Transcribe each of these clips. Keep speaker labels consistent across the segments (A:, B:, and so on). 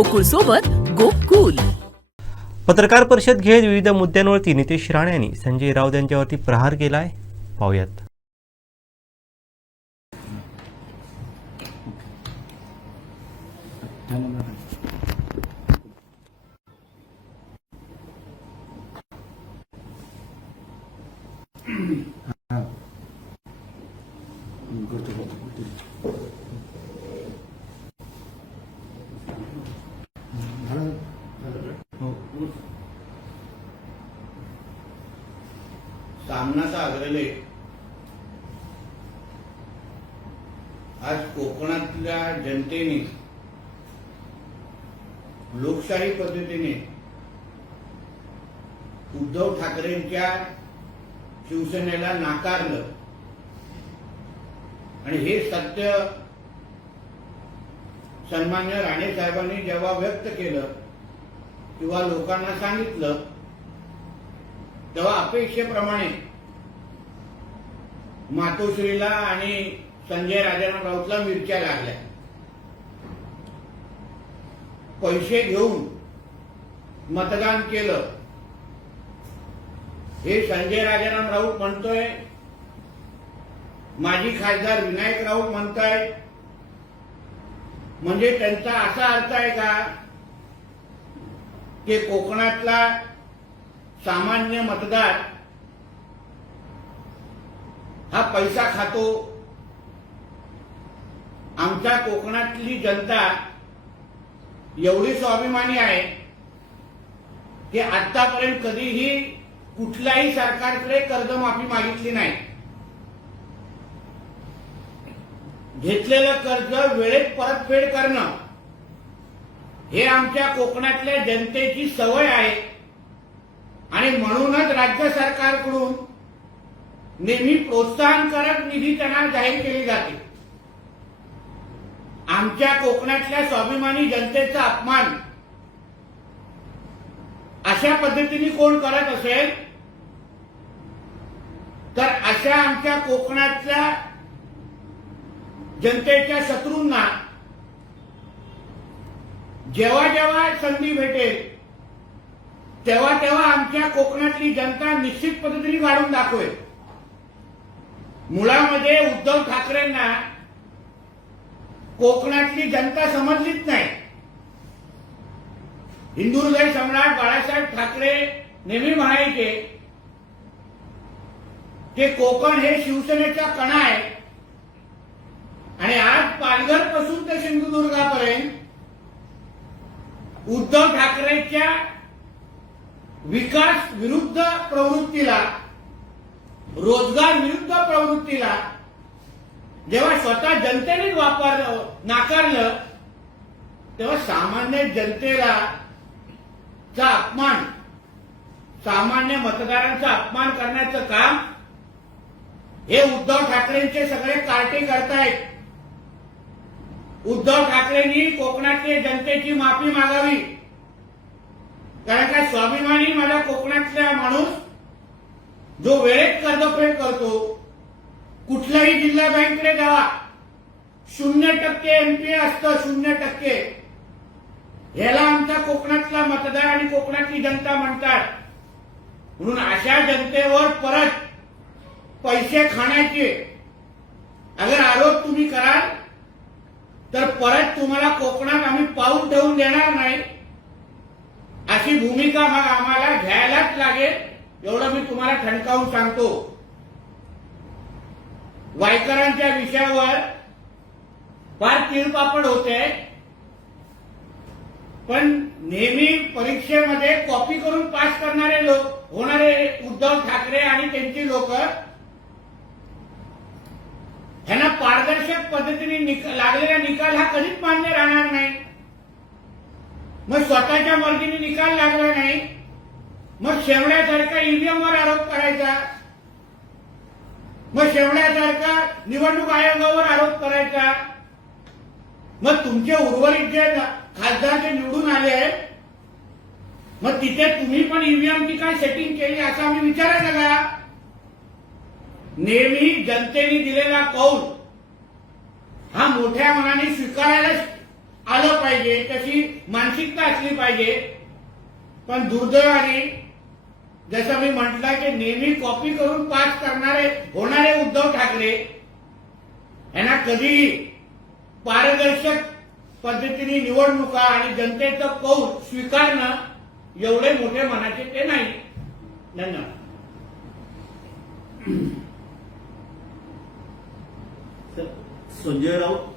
A: गोकुल सोबत गोकुल पत्रकार परिषद घेत विविध मुद्द्यांवरती नितेश राणे यांनी संजय राऊत यांच्यावरती प्रहार केलाय पाहूयात
B: सामनाचा आग्रले आज कोकणातल्या जनतेने लोकशाही पद्धतीने उद्धव ठाकरेंच्या शिवसेनेला नाकारलं आणि हे सत्य सन्मान्य राणे साहेबांनी जेव्हा व्यक्त केलं किंवा लोकांना सांगितलं तेव्हा अपेक्षेप्रमाणे मातोश्रीला आणि संजय राजाराम राऊतला मिरच्या लागल्या पैसे घेऊन मतदान केलं हे संजय राजाराम राऊत म्हणतोय माजी खासदार विनायक राऊत म्हणताय म्हणजे त्यांचा असा अर्थ आहे का की कोकणातला सामान्य मतदार हा पैसा खातो आमच्या कोकणातली जनता एवढी स्वाभिमानी आहे की आतापर्यंत कधीही कुठल्याही सरकारकडे कर्जमाफी मागितली नाही घेतलेलं कर्ज वेळेत परतफेड करणं हे आमच्या कोकणातल्या जनतेची सवय आहे आणि म्हणूनच राज्य सरकारकडून नेहमी करत निधी त्यांना जाहीर केली जाते आमच्या कोकणातल्या स्वाभिमानी जनतेचा अपमान अशा पद्धतीने कोण करत असेल तर अशा आमच्या कोकणातल्या जनतेच्या शत्रूंना जेव्हा जेव्हा संधी भेटेल तेव्हा तेव्हा आमच्या कोकणातली जनता निश्चित पद्धतीने वाढून दाखवेल मुळामध्ये उद्धव ठाकरेंना कोकणातली जनता समजलीच नाही हिंदू हृदय सम्राट बाळासाहेब ठाकरे नेहमी म्हणायचे ते कोकण हे शिवसेनेचा कणा आहे आणि आज पालघर पासून ते सिंधुदुर्गापर्यंत उद्धव ठाकरेच्या विकास विरुद्ध प्रवृत्तीला रोजगार विरुद्ध प्रवृत्तीला जेव्हा स्वतः जनतेने वापर नाकारलं तेव्हा सामान्य जनतेला चा अपमान सामान्य मतदारांचा अपमान करण्याचं काम हे उद्धव ठाकरेंचे सगळे कार्टे करतायत उद्धव ठाकरेंनी कोकणातल्या जनतेची माफी मागावी कारण का स्वाभिमानी माझ्या कोकणातला माणूस जो वेळेत कर्जफेड करतो कुठल्याही जिल्हा बँकेकडे जावा शून्य टक्के एमपीए असतं शून्य टक्के याला आमचा कोकणातला मतदार आणि कोकणातली जनता म्हणतात म्हणून अशा जनतेवर परत पैसे खाण्याचे अगर आरोप तुम्ही कराल तर परत तुम्हाला कोकणात आम्ही पाऊल ठेवून देणार नाही अशी भूमिका मग आम्हाला घ्यायलाच लागेल एवढं मी तुम्हाला ठणकावून सांगतो वायकरांच्या विषयावर फार पापड होते पण नेहमी परीक्षेमध्ये कॉपी करून पास करणारे लोक होणारे उद्धव ठाकरे आणि त्यांची लोक ह्यांना पारदर्शक पद्धतीने लागलेला निकाल हा कधीच मान्य राहणार नाही मग स्वतःच्या मर्जीने निकाल लागला नाही मग ईव्हीएम ईव्हीएमवर आरोप करायचा मग शेवण्यासारखा निवडणूक आयोगावर आरोप करायचा मग तुमचे उर्वरित जे खासदार जे निवडून आले आहेत मग तिथे तुम्ही पण ची काय सेटिंग केली असा आम्ही विचारायचं का नेहमी जनतेने दिलेला कौल हा मोठ्या मनाने स्वीकारायला आलं पाहिजे तशी मानसिकता असली पाहिजे पण दुर्दैवाने जसं मी म्हटलं की नेहमी कॉपी करून पास करणारे होणारे उद्धव ठाकरे यांना कधीही पारदर्शक पद्धतीने निवडणुका आणि जनतेचं कौल स्वीकारणं एवढे मोठे मनाचे ते नाही धन्यवाद
C: संजय राऊत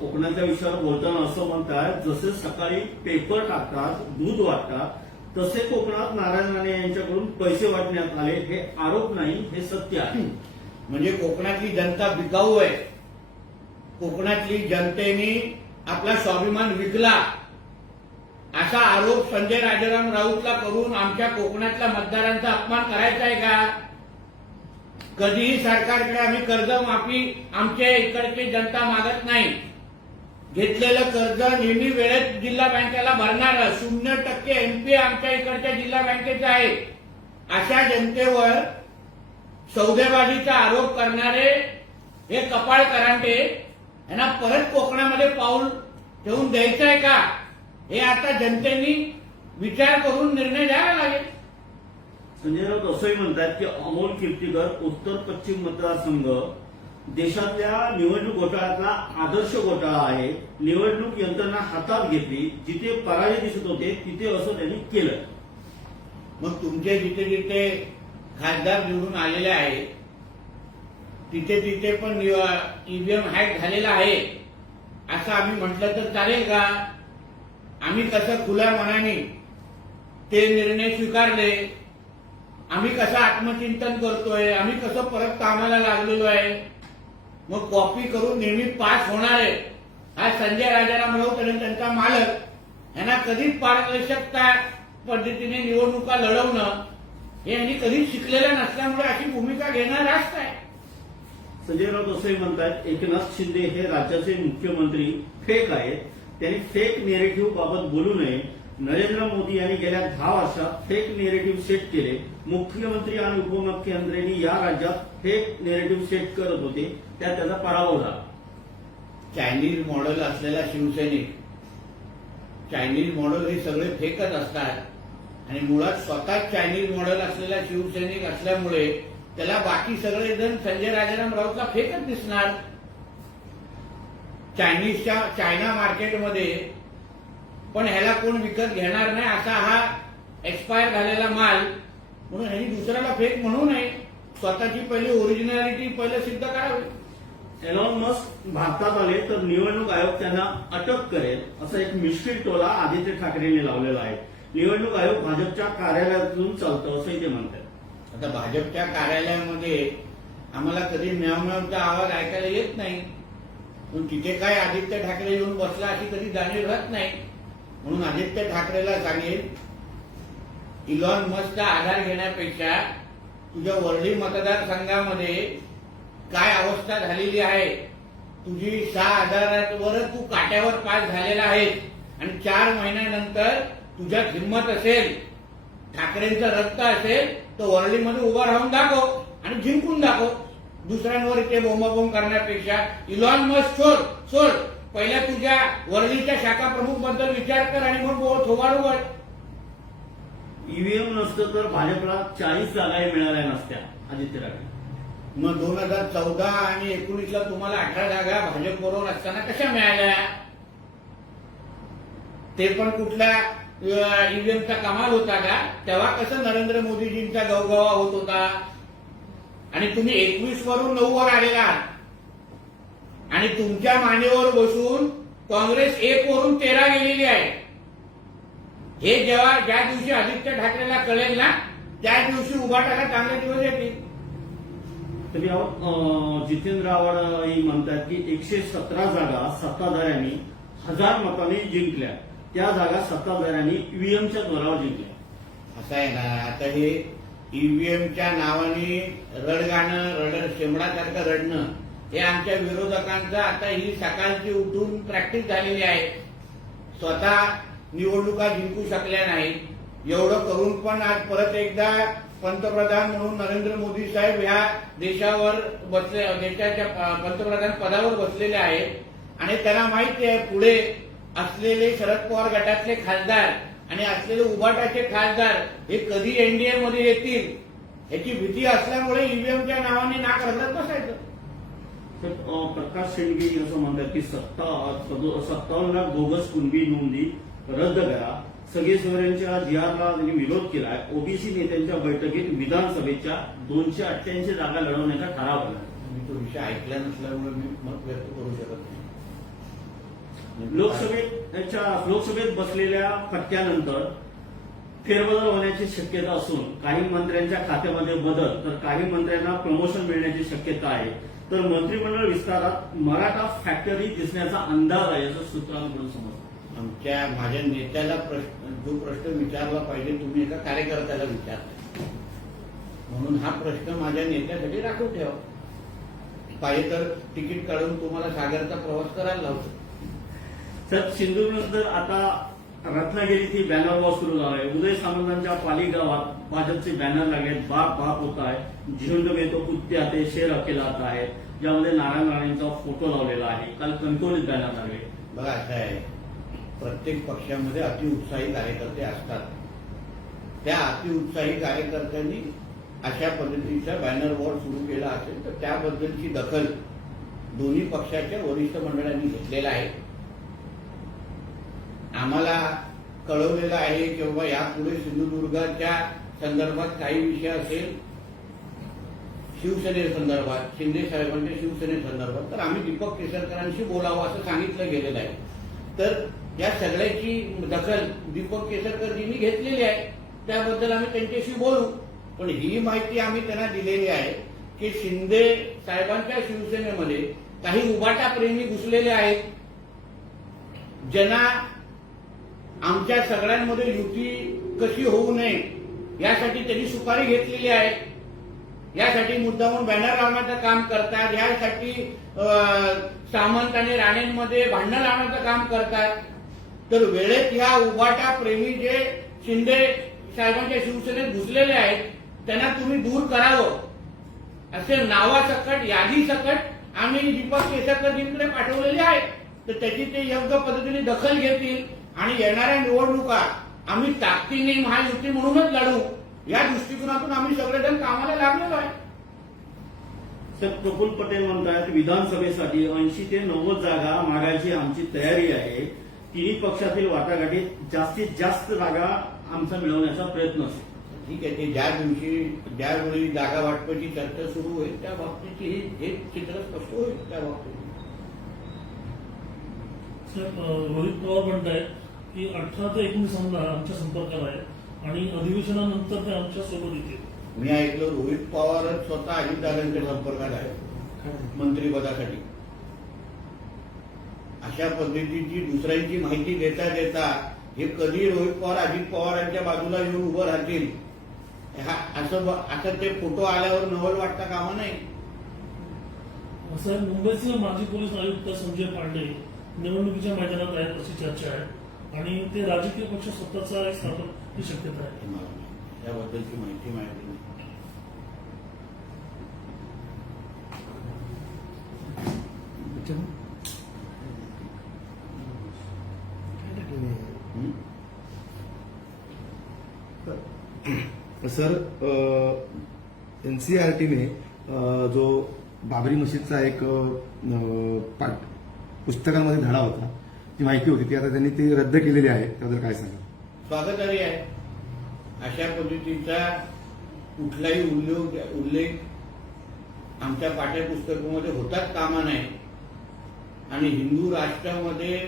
C: कोकणाच्या विषयावर बोलताना असं म्हणतात जसे सकाळी पेपर टाकतात दूध वाटतात तसे कोकणात नारायण राणे यांच्याकडून पैसे वाटण्यात आले हे आरोप नाही हे सत्य आहे
B: म्हणजे कोकणातली जनता बिकाऊ आहे कोकणातली जनतेने आपला स्वाभिमान विकला असा आरोप संजय राजाराम राऊतला करून आमच्या कोकणातल्या मतदारांचा अपमान करायचा आहे का कधीही सरकारकडे आम्ही कर्जमाफी आमच्या इकडची जनता मागत नाही घेतलेलं कर्ज नेहमी वेळेत जिल्हा बँकेला भरणार शून्य टक्के एमपी आमच्या इकडच्या जिल्हा बँकेचे आहे अशा जनतेवर सौदेबाजीचा आरोप करणारे हे कपाळ करांटे यांना परत कोकणामध्ये पाऊल ठेवून द्यायचं आहे का हे आता जनतेनी विचार करून निर्णय घ्यावा लागेल
C: संजय राऊत असंही म्हणतात की अमोल किर्तीकर उत्तर पश्चिम मतदारसंघ देशातल्या निवडणूक घोटाळ्यातला आदर्श घोटाळा आहे निवडणूक यंत्रणा हातात घेतली जिथे पराजय दिसत होते तिथे असं त्यांनी केलं
B: मग तुमचे जिथे जिथे खासदार निवडून आलेले आहेत तिथे तिथे पण ईव्हीएम हॅक झालेला आहे असं आम्ही म्हटलं तर चालेल का आम्ही कसं खुल्या मनाने ते निर्णय स्वीकारले आम्ही कसं आत्मचिंतन करतोय आम्ही कसं परत कामाला लागलेलो आहे मग कॉपी करून नेहमी पास होणार आहे हा संजय राजाला म्हणून आणि त्यांचा मालक यांना कधीच पारदर्शकता पद्धतीने निवडणुका लढवणं हे यांनी कधीच शिकलेलं नसल्यामुळे अशी भूमिका घेणं रास्त आहे
C: संजय राऊत असंही म्हणतात एकनाथ शिंदे हे राज्याचे मुख्यमंत्री फेक आहेत त्यांनी फेक नेरेटिव्ह बाबत बोलू नये नरेंद्र मोदी यांनी गेल्या दहा वर्षात फेक नेरेटिव्ह सेट केले मुख्यमंत्री आणि उपमुख्यमंत्र्यांनी या राज्यात फेक नेरेटिव्ह सेट करत होते त्या त्याचा पराभव झाला
B: चायनीज मॉडेल असलेला शिवसैनिक चायनीज मॉडेल हे सगळे फेकच असतात आणि मुळात स्वतः चायनीज मॉडेल असलेला शिवसैनिक असल्यामुळे त्याला बाकी सगळे जण संजय राजाराम राऊतला फेकच दिसणार चायनीजच्या चायना मार्केटमध्ये पण ह्याला कोण विकत घेणार नाही असा हा एक्सपायर झालेला माल म्हणून ह्यांनी दुसऱ्याला फेक म्हणू नये स्वतःची पहिली ओरिजिनॅलिटी पहिले सिद्ध करावी
C: एलॉन मस्क भारतात आले तर निवडणूक आयोग त्यांना अटक करेल असा एक मिश्रित टोला आदित्य ठाकरेंनी लावलेला आहे निवडणूक आयोग भाजपच्या कार्यालयातून चालतो असंही ते म्हणतात
B: आता भाजपच्या कार्यालयामध्ये आम्हाला कधी मिळवण्याचा आवाज ऐकायला येत नाही पण तिथे काय आदित्य ठाकरे येऊन बसला अशी कधी जाणीव राहत नाही म्हणून आदित्य ठाकरेला सांगेन इलॉन मस्कचा आधार घेण्यापेक्षा तुझ्या वर्ली मतदारसंघामध्ये काय अवस्था झालेली आहे तुझी सहा आधारावरच तू काट्यावर पास झालेला आहे आणि चार महिन्यानंतर तुझ्यात हिंमत असेल ठाकरेंचं रक्त असेल तर वर्लीमध्ये उभा राहून दाखव आणि जिंकून दाखव दुसऱ्यांवर इथे बोंबाबोंब करण्यापेक्षा इलॉन मस्क सोड सोड पहिल्या तुझ्या वर्दीच्या शाखा प्रमुख बद्दल विचार कर आणि मग बोल वर
C: ईव्हीएम नसतं तर भाजपला चाळीस जागाही मिळाल्या नसत्या आदित्य राणे
B: मग दोन हजार चौदा आणि एकोणीसला तुम्हाला अठरा जागा भाजप बरोबर असताना कशा मिळाल्या ते पण कुठल्या ईव्हीएमचा कमाल होता का तेव्हा कसं नरेंद्र मोदीजींचा गवगवा होत होता आणि तुम्ही एकवीस वरून नऊ वर आलेला आहात आणि तुमच्या मानेवर बसून काँग्रेस एक वरून तेरा गेलेली आहे हे जेव्हा ज्या दिवशी आदित्य ठाकरेला कळेल ना त्या दिवशी उभा टाका चांगले दिवस येतील
C: तरी जितेंद्र आव्हाड म्हणतात की एकशे सतरा जागा सत्ताधाऱ्यांनी हजार मतांनी जिंकल्या त्या जागा सत्ताधाऱ्यांनी ईव्हीएमच्या जोरावर जिंकल्या
B: असं आहे ना आता हे ईव्हीएमच्या नावाने रडगाणं रडर शेमडासारखं रडणं हे आमच्या विरोधकांचा आता ही सकाळची उठून प्रॅक्टिस झालेली आहे स्वतः निवडणुका जिंकू शकल्या नाही एवढं करून पण आज परत एकदा पंतप्रधान म्हणून नरेंद्र मोदी साहेब या देशावर बसले देशाच्या पंतप्रधान पदावर बसलेले आहेत आणि त्यांना माहिती आहे पुढे असलेले शरद पवार गटातले खासदार आणि असलेले उभाटाचे खासदार हे कधी एनडीए मध्ये येतील याची भीती असल्यामुळे ईव्हीएमच्या e नावाने नाक रचत बसायचं
C: तर प्रकाश शेणगे असं म्हणतात की सत्ता सत्तावन्न लाख बोगस कुणबी नोंदी रद्द करा सगळे सोयऱ्यांच्या जिहारला त्यांनी विरोध केलाय ओबीसी नेत्यांच्या बैठकीत विधानसभेच्या दोनशे अठ्ठ्याऐंशी जागा लढवण्याचा ठराव आला मी तो विषय ऐकला नसल्यामुळे मी मत व्यक्त करू शकत
B: नाही लोकसभेत लोकसभेत बसलेल्या फटक्यानंतर फेरबदल होण्याची शक्यता असून काही मंत्र्यांच्या खात्यामध्ये बदल तर काही मंत्र्यांना प्रमोशन मिळण्याची शक्यता आहे तर मंत्रिमंडळ विस्तारात मराठा फॅक्टरी दिसण्याचा अंदाज आहे असं सूत्रांकडून समजतो आमच्या माझ्या नेत्याला प्रश्न जो प्रश्न विचारला पाहिजे तुम्ही एका कार्यकर्त्याला विचारता म्हणून हा प्रश्न माझ्या नेत्यासाठी राखून ठेवा पाहिजे तर तिकीट काढून तुम्हाला सागरचा प्रवास करायला लावतो
C: सर सिंधुदुर्ग आता रत्नागिरीची बॅनर वॉर सुरू आहे उदय सामंतांच्या पाली गावात भाजपचे बॅनर लागले बाप बाप होत आहे झिंड में कुत्ते आते शेर अकेला आता आहे ज्यामध्ये नारायण राणेंचा फोटो लावलेला आहे काल कणकवलीत बॅनर लागले
B: बघा असं आहे प्रत्येक पक्षामध्ये अतिउत्साही कार्यकर्ते असतात त्या अतिउत्साही कार्यकर्त्यांनी अशा पद्धतीचा बॅनर वॉर सुरू केला असेल तर त्याबद्दलची दखल दोन्ही पक्षाच्या वरिष्ठ मंडळांनी घेतलेला आहे आम्हाला कळवलेलं आहे की बाबा यापुढे सिंधुदुर्गाच्या संदर्भात काही विषय असेल शिवसेनेसंदर्भात शिंदे साहेबांच्या शिवसेनेसंदर्भात तर आम्ही दीपक केसरकरांशी बोलावं असं सांगितलं गेलेलं आहे तर या सगळ्याची दखल दीपक केसरकरजींनी घेतलेली आहे त्याबद्दल आम्ही त्यांच्याशी बोलू पण ही माहिती आम्ही त्यांना दिलेली आहे की शिंदे साहेबांच्या शिवसेनेमध्ये काही प्रेमी घुसलेले आहेत ज्यांना आमच्या सगळ्यांमध्ये युती कशी होऊ नये यासाठी त्यांनी सुपारी घेतलेली आहे यासाठी मुद्दामून बॅनर लावण्याचं काम करतात यासाठी सामंत आणि राणेंमध्ये भांडण लावण्याचं काम करतात तर वेळेत ह्या उबाटा प्रेमी जे शिंदे साहेबांच्या शिवसेनेत घुसलेले आहेत त्यांना तुम्ही दूर करावं असे नावासकट यादीसकट आम्ही दीपक केसरकरजींकडे पाठवलेले आहेत तर त्याची ते योग्य पद्धतीने दखल घेतील आणि येणाऱ्या निवडणुका आम्ही ताकदीने महायुती म्हणूनच लढू या दृष्टिकोनातून आम्ही सगळेजण कामाला लागलेलो आहे
C: सर प्रफुल्ल पटेल म्हणतात विधानसभेसाठी ऐंशी ते नव्वद जागा मागायची आमची तयारी आहे तिन्ही पक्षातील वाटाघाटीत जास्तीत जास्त जागा आमचा मिळवण्याचा प्रयत्न असतो
B: ठीक आहे ते ज्या दिवशी ज्यावेळी जागा वाटपाची चर्चा सुरू होईल त्या बाबतीची हे चित्र स्पष्ट होईल त्या बाबतीत
D: सर रोहित पवार म्हणतायत की अठरा ते एकोणीस आमच्या संपर्कात आहे आणि अधिवेशनानंतर ते आमच्या सोबत येतील
B: मी ऐकलं रोहित पवार स्वतः अजितदादांच्या संपर्कात आहे मंत्रीपदासाठी अशा पद्धतीची दुसऱ्यांची माहिती देता देता हे कधी रोहित पवार अजित पवारांच्या बाजूला येऊन उभं राहतील हा असं आता ते फोटो आल्यावर नवल वाटता कामा नाही
D: साहेब मुंबईचे माजी पोलीस आयुक्त संजय पांडे निवडणुकीच्या मैदानात आहेत अशी चर्चा आहे आणि ते राजकीय पक्ष स्वतःचा स्थापन शक्यता आहे
B: याबद्दलची माहिती माहिती नाही
C: सर ने जो बाबरी मशीदचा एक पाठ पुस्तकांमध्ये धडा होता ती माहिती होती ती आता त्यांनी ती रद्द केलेली आहे त्याबद्दल काय सांगा
B: स्वागतारी आहे अशा पद्धतीचा कुठलाही उल्लेख उल्लेख आमच्या पाठ्यपुस्तकामध्ये होताच कामा नाही आणि हिंदू राष्ट्रामध्ये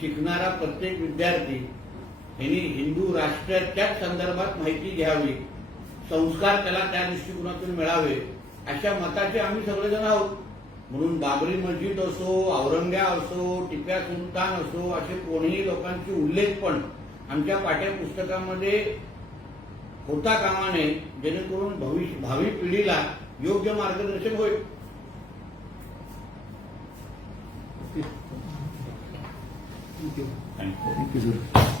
B: शिकणारा प्रत्येक विद्यार्थी यांनी हिंदू राष्ट्राच्याच संदर्भात माहिती घ्यावी संस्कार त्याला त्या दृष्टिकोनातून मिळावे अशा मताचे आम्ही सगळेजण आहोत म्हणून बाबरी मस्जिद असो औरंग्या असो टिप्या सुलतान असो असे कोणीही लोकांची उल्लेख पण आमच्या पाठ्यपुस्तकामध्ये होता कामा नये जेणेकरून भविष्य भावी पिढीला योग्य मार्गदर्शन होईल थँक्यू